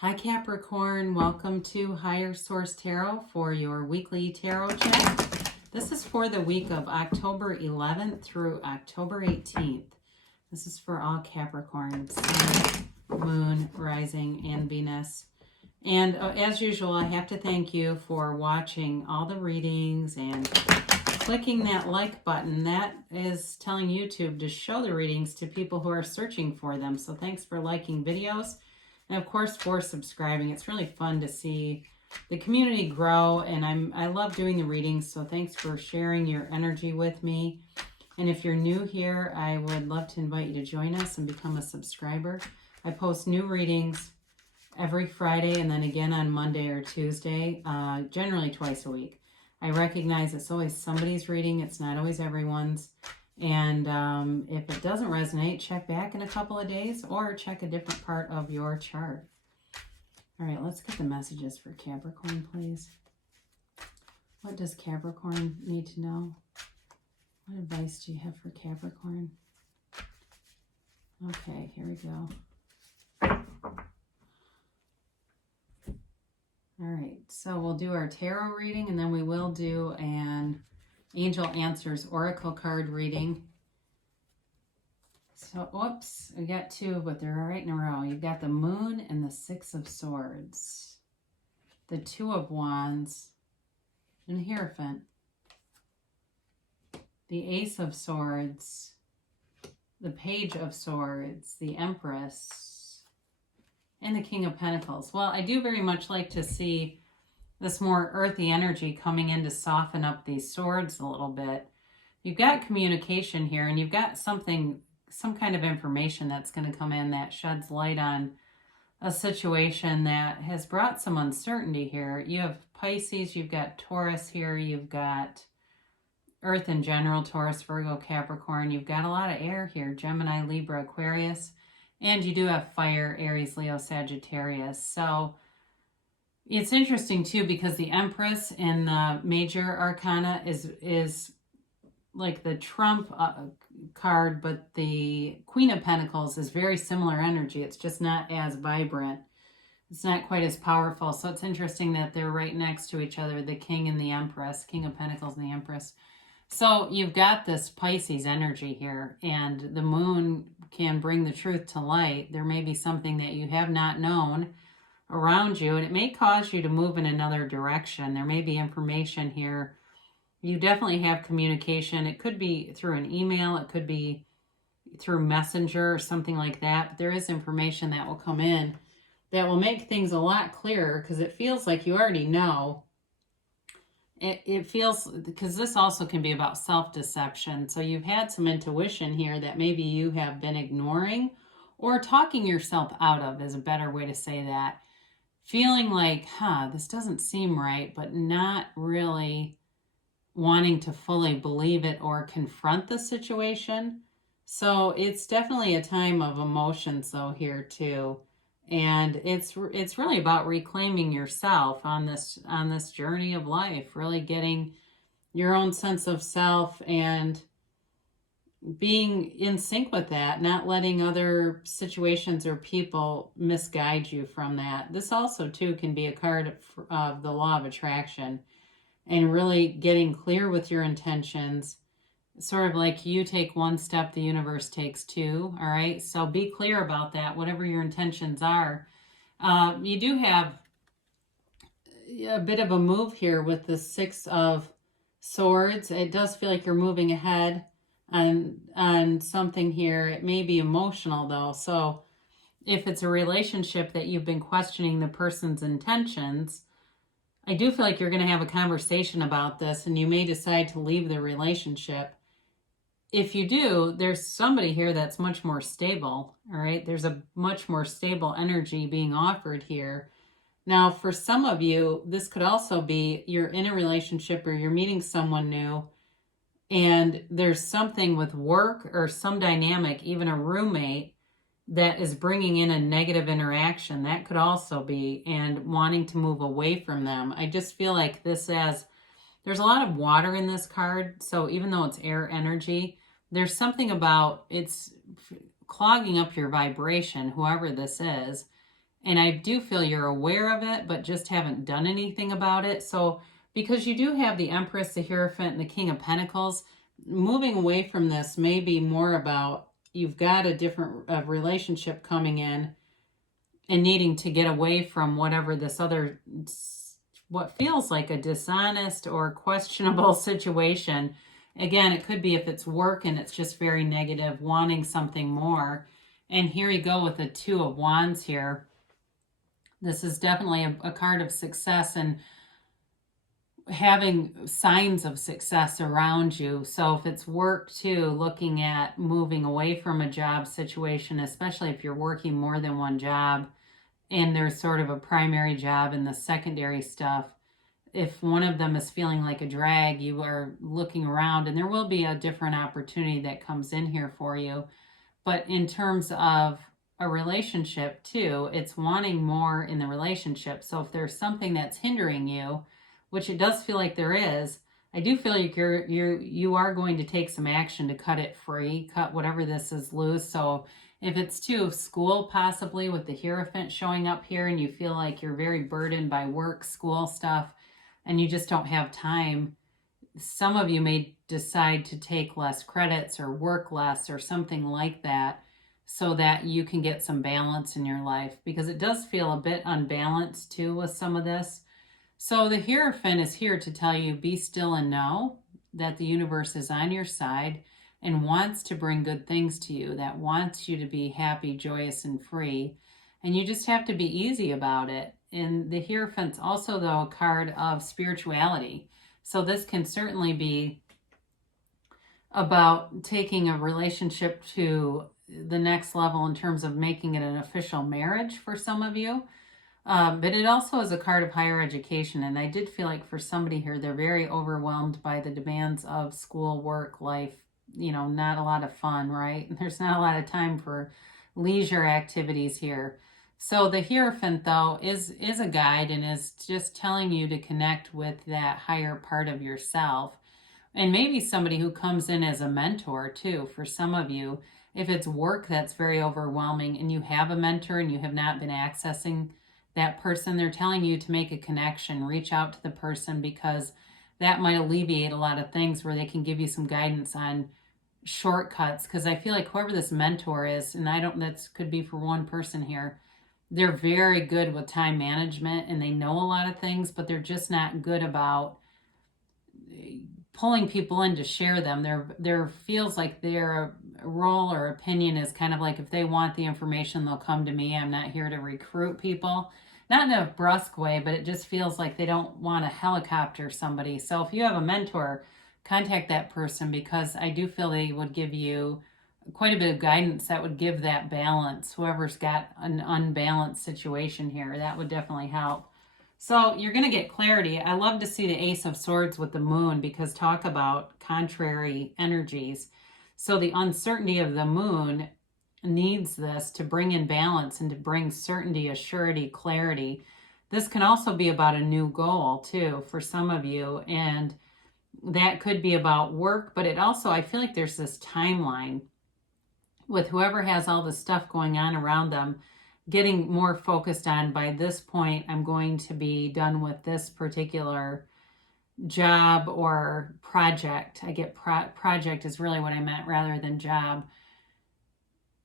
Hi Capricorn, welcome to Higher Source Tarot for your weekly tarot check. This is for the week of October 11th through October 18th. This is for all Capricorns, Sun, Moon, Rising, and Venus. And as usual, I have to thank you for watching all the readings and clicking that like button. That is telling YouTube to show the readings to people who are searching for them. So thanks for liking videos. And of course for subscribing. It's really fun to see the community grow, and I love doing the readings, so thanks for sharing your energy with me. And if you're new here, I would love to invite you to join us and become a subscriber. I post new readings every Friday and then again on Monday or Tuesday, generally twice a week. I recognize it's always somebody's reading. It's not always everyone's. And if it doesn't resonate, check back in a couple of days or check a different part of your chart. All right, let's get the messages for Capricorn, please. What does Capricorn need to know? What advice do you have for Capricorn? Okay, here we go. All right, so we'll do our tarot reading, and then we will do an Angel Answers Oracle card reading. So, whoops, we got two, but they're right in a row. You've got the Moon and the Six of Swords, the Two of Wands, and Hierophant, the Ace of Swords, the Page of Swords, the Empress, and the King of Pentacles. Well, I do very much like to see this more earthy energy coming in to soften up these swords a little bit. You've got communication here, and you've got some kind of information that's going to come in that sheds light on a situation that has brought some uncertainty here. You have Pisces, you've got Taurus here, you've got Earth in general, Taurus, Virgo, Capricorn. You've got a lot of air here, Gemini, Libra, Aquarius, and you do have fire, Aries, Leo, Sagittarius. So it's interesting too, because the Empress in the major arcana is like the Trump card, but the Queen of Pentacles is very similar energy. It's just not as vibrant. It's not quite as powerful. So it's interesting that they're right next to each other, the King and the Empress, King of Pentacles and the Empress. So you've got this Pisces energy here, and the Moon can bring the truth to light. There may be something that you have not known around you, and it may cause you to move in another direction. There may be information here. You definitely have communication. It could be through an email, it could be through Messenger or something like that, but there is information that will come in that will make things a lot clearer, because it feels like you already know. It feels, because this also can be about self-deception. So you've had some intuition here that maybe you have been ignoring or talking yourself out of, is a better way to say that. Feeling like, this doesn't seem right, but not really wanting to fully believe it or confront the situation. So it's definitely a time of emotions though here too. And it's really about reclaiming yourself on this journey of life, really getting your own sense of self and being in sync with that, not letting other situations or people misguide you from that. This also too can be a card of the law of attraction, and really getting clear with your intentions. Sort of like you take one step, the universe takes two. All right, so be clear about that, whatever your intentions are. You do have a bit of a move here with the Six of Swords. It does feel like you're moving ahead on something here. It may be emotional though. So if it's a relationship that you've been questioning the person's intentions, I do feel like you're going to have a conversation about this, and you may decide to leave the relationship. If you do, there's somebody here that's much more stable. All right, there's a much more stable energy being offered here. Now, for some of you, this could also be you're in a relationship or you're meeting someone new, and there's something with work or some dynamic, even a roommate, that is bringing in a negative interaction. That could also be, and wanting to move away from them. I just feel like there's a lot of water in this card. So even though it's air energy, there's something about it's clogging up your vibration, whoever this is. And I do feel you're aware of it, but just haven't done anything about it. So because you do have the Empress, the Hierophant, and the King of Pentacles, moving away from this may be more about you've got a different relationship coming in and needing to get away from whatever this other, what feels like a dishonest or questionable situation. Again, it could be if it's work and it's just very negative, wanting something more. And here you go with the Two of Wands here. This is definitely a card of success and having signs of success around you. So if it's work too, looking at moving away from a job situation, especially if you're working more than one job and there's sort of a primary job and the secondary stuff, if one of them is feeling like a drag, you are looking around and there will be a different opportunity that comes in here for you. But in terms of a relationship too, it's wanting more in the relationship. So if there's something that's hindering you, which it does feel like there is, I do feel like you are going to take some action to cut it free, cut whatever this is loose. So if it's too school, possibly with the Hierophant showing up here, and you feel like you're very burdened by work, school stuff, and you just don't have time, some of you may decide to take less credits or work less or something like that so that you can get some balance in your life, because it does feel a bit unbalanced too with some of this. So the Hierophant is here to tell you, be still and know that the universe is on your side and wants to bring good things to you, that wants you to be happy, joyous, and free. And you just have to be easy about it. And the Hierophant's also, though, a card of spirituality. So this can certainly be about taking a relationship to the next level in terms of making it an official marriage for some of you. But it also is a card of higher education. And I did feel like for somebody here, they're very overwhelmed by the demands of school, work, life, not a lot of fun, right? There's not a lot of time for leisure activities here. So the Hierophant, though, is a guide and is just telling you to connect with that higher part of yourself. And maybe somebody who comes in as a mentor, too, for some of you. If it's work that's very overwhelming and you have a mentor and you have not been accessing that person, they're telling you to make a connection, reach out to the person, because that might alleviate a lot of things where they can give you some guidance on shortcuts. Because I feel like whoever this mentor is, and that could be for one person here, they're very good with time management and they know a lot of things, but they're just not good about pulling people in to share them. There feels like their role or opinion is kind of like, if they want the information, they'll come to me. I'm not here to recruit people. Not in a brusque way, but it just feels like they don't want to helicopter somebody. So if you have a mentor, contact that person, because I do feel they would give you quite a bit of guidance that would give that balance. Whoever's got an unbalanced situation here, that would definitely help. So you're going to get clarity. I love to see the Ace of Swords with the Moon, because talk about contrary energies. So the uncertainty of the Moon needs this to bring in balance and to bring certainty, assurity, clarity. This can also be about a new goal too for some of you, and that could be about work, but it also, I feel like there's this timeline with whoever has all the stuff going on around them, getting more focused on, by this point, I'm going to be done with this particular job or project. I get project is really what I meant rather than job.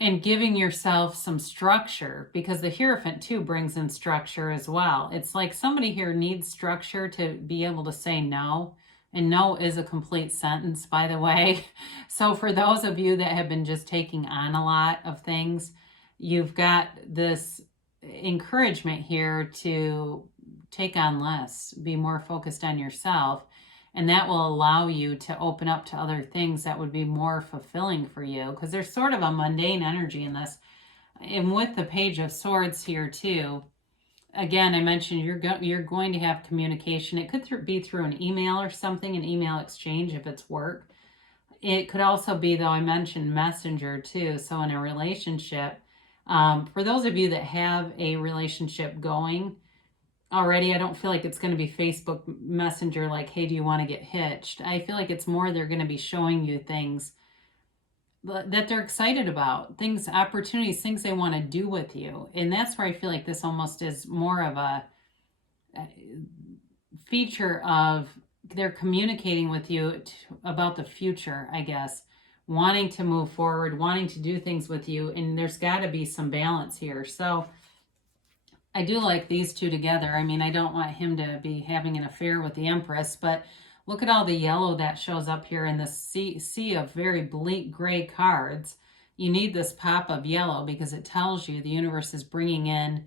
And giving yourself some structure, because the Hierophant too brings in structure as well. It's like somebody here needs structure to be able to say no. And no is a complete sentence, by the way. So for those of you that have been just taking on a lot of things, you've got this encouragement here to take on less, be more focused on yourself. And that will allow you to open up to other things that would be more fulfilling for you, because there's sort of a mundane energy in this. And with the Page of Swords here too, again, I mentioned you're going to have communication. It could be through an email or something, an email exchange if it's work. It could also be, though, I mentioned messenger too. So in a relationship, for those of you that have a relationship going already, I don't feel like it's going to be Facebook Messenger like, hey, do you want to get hitched? I feel like it's more they're going to be showing you things that they're excited about, things, opportunities, things they want to do with you. And that's where I feel like this almost is more of a feature of they're communicating with you about the future, I guess, wanting to move forward, wanting to do things with you. And there's got to be some balance here. So I do like these two together. I mean, I don't want him to be having an affair with the Empress, but look at all the yellow that shows up here in this sea of very bleak gray cards. You need this pop of yellow because it tells you the universe is bringing in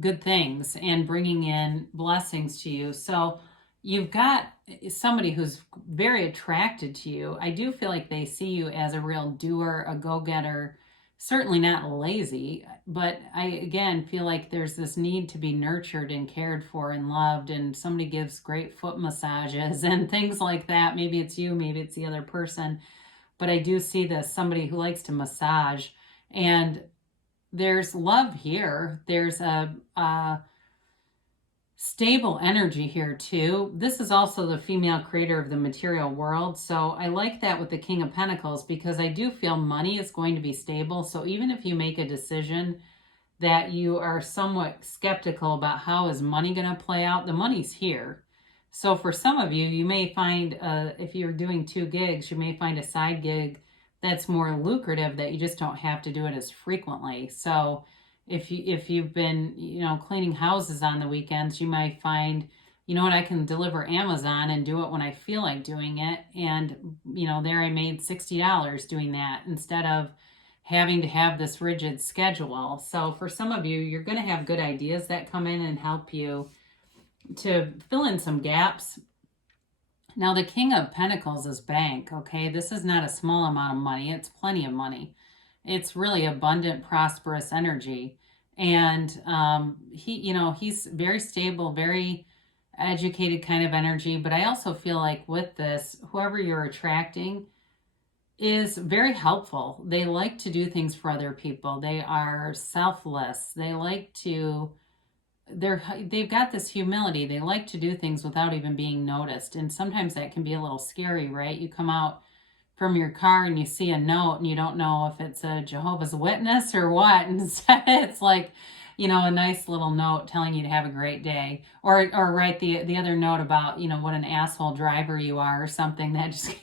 good things and bringing in blessings to you. So you've got somebody who's very attracted to you. I do feel like they see you as a real doer, a go-getter, certainly not lazy, but I, again, feel like there's this need to be nurtured and cared for and loved, and somebody gives great foot massages and things like that. Maybe it's you, maybe it's the other person, but I do see this, somebody who likes to massage, and there's love here. There's a stable energy here too. This is also the female creator of the material world. So I like that with the King of Pentacles because I do feel money is going to be stable. So even if you make a decision that you are somewhat skeptical about how is money going to play out, the money's here. So for some of you, you may find, if you're doing 2 gigs, you may find a side gig that's more lucrative that you just don't have to do it as frequently. So if you've been, cleaning houses on the weekends, you might find, you know what, I can deliver Amazon and do it when I feel like doing it. And, there I made $60 doing that instead of having to have this rigid schedule. So for some of you, you're going to have good ideas that come in and help you to fill in some gaps. Now, the King of Pentacles is bank, okay? This is not a small amount of money. It's plenty of money. It's really abundant, prosperous energy. And he's very stable, very educated kind of energy. But I also feel like with this, whoever you're attracting is very helpful. They like to do things for other people. They are selfless. They like to, they've got this humility. They like to do things without even being noticed. And sometimes that can be a little scary, right? You come out from your car and you see a note and you don't know if it's a Jehovah's Witness or what. And instead it's like, a nice little note telling you to have a great day, or write the other note about, what an asshole driver you are or something that just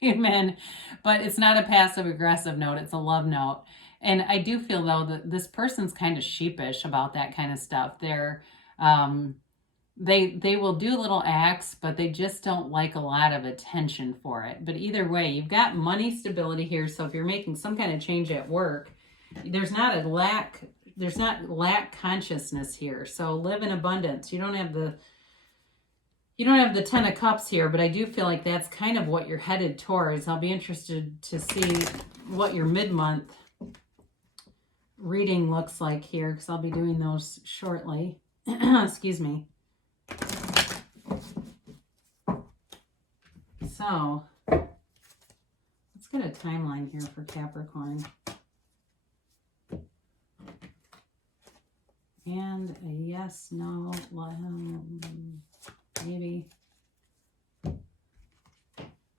came in. But it's not a passive aggressive note. It's a love note. And I do feel though that this person's kind of sheepish about that kind of stuff. They're, They will do little acts, but they just don't like a lot of attention for it. But either way, you've got money stability here. So if you're making some kind of change at work, there's not lack consciousness here. So live in abundance. You don't have the 10 of Cups here, but I do feel like that's kind of what you're headed towards. I'll be interested to see what your mid-month reading looks like here, because I'll be doing those shortly. Excuse me. So, let's get a timeline here for Capricorn. And a yes, no, maybe.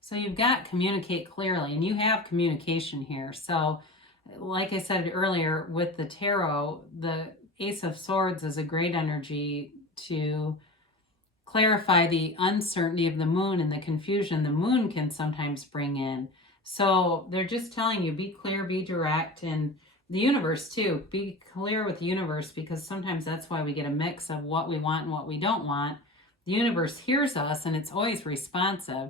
So you've got communicate clearly, and you have communication here. So, like I said earlier, with the tarot, the Ace of Swords is a great energy to clarify the uncertainty of the moon and the confusion the moon can sometimes bring in. So they're just telling you, be clear, be direct, and the universe too. Be clear with the universe, because sometimes that's why we get a mix of what we want and what we don't want. The universe hears us and it's always responsive.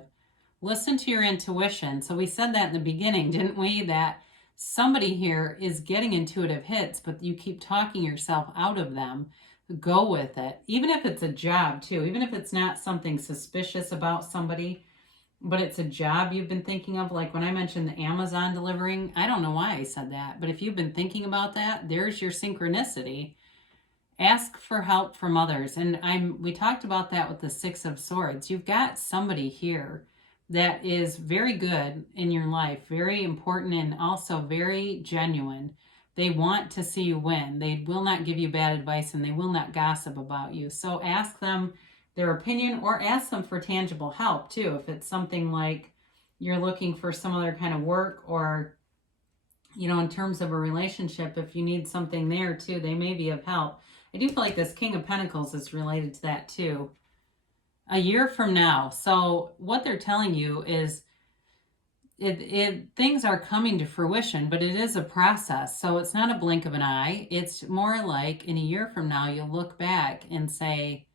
Listen to your intuition. So we said that in the beginning, didn't we? That somebody here is getting intuitive hits, but you keep talking yourself out of them. Go with it. Even if it's a job too, even if it's not something suspicious about somebody, but it's a job you've been thinking of. Like when I mentioned the Amazon delivering, I don't know why I said that, but if you've been thinking about that, there's your synchronicity. Ask for help from others. And we talked about that with the Six of Swords. You've got somebody here that is very good in your life, very important, and also very genuine. They want to see you win. They will not give you bad advice, and they will not gossip about you. So ask them their opinion, or ask them for tangible help too. If it's something like you're looking for some other kind of work, or you know, in terms of a relationship, if you need something there too, they may be of help. I do feel like this King of Pentacles is related to that too. A year from now. So what they're telling you is things are coming to fruition, but it is a process. So it's not a blink of an eye. It's more like in a year from now, you'll look back and say,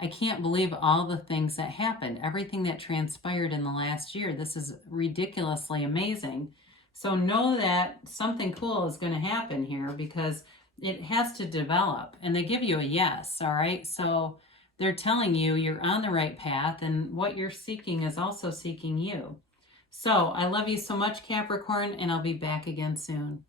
I can't believe all the things that happened, everything that transpired in the last year. This is ridiculously amazing. So know that something cool is going to happen here because it has to develop. And they give you a yes, all right? So they're telling you you're on the right path, and what you're seeking is also seeking you. So I love you so much, Capricorn, and I'll be back again soon.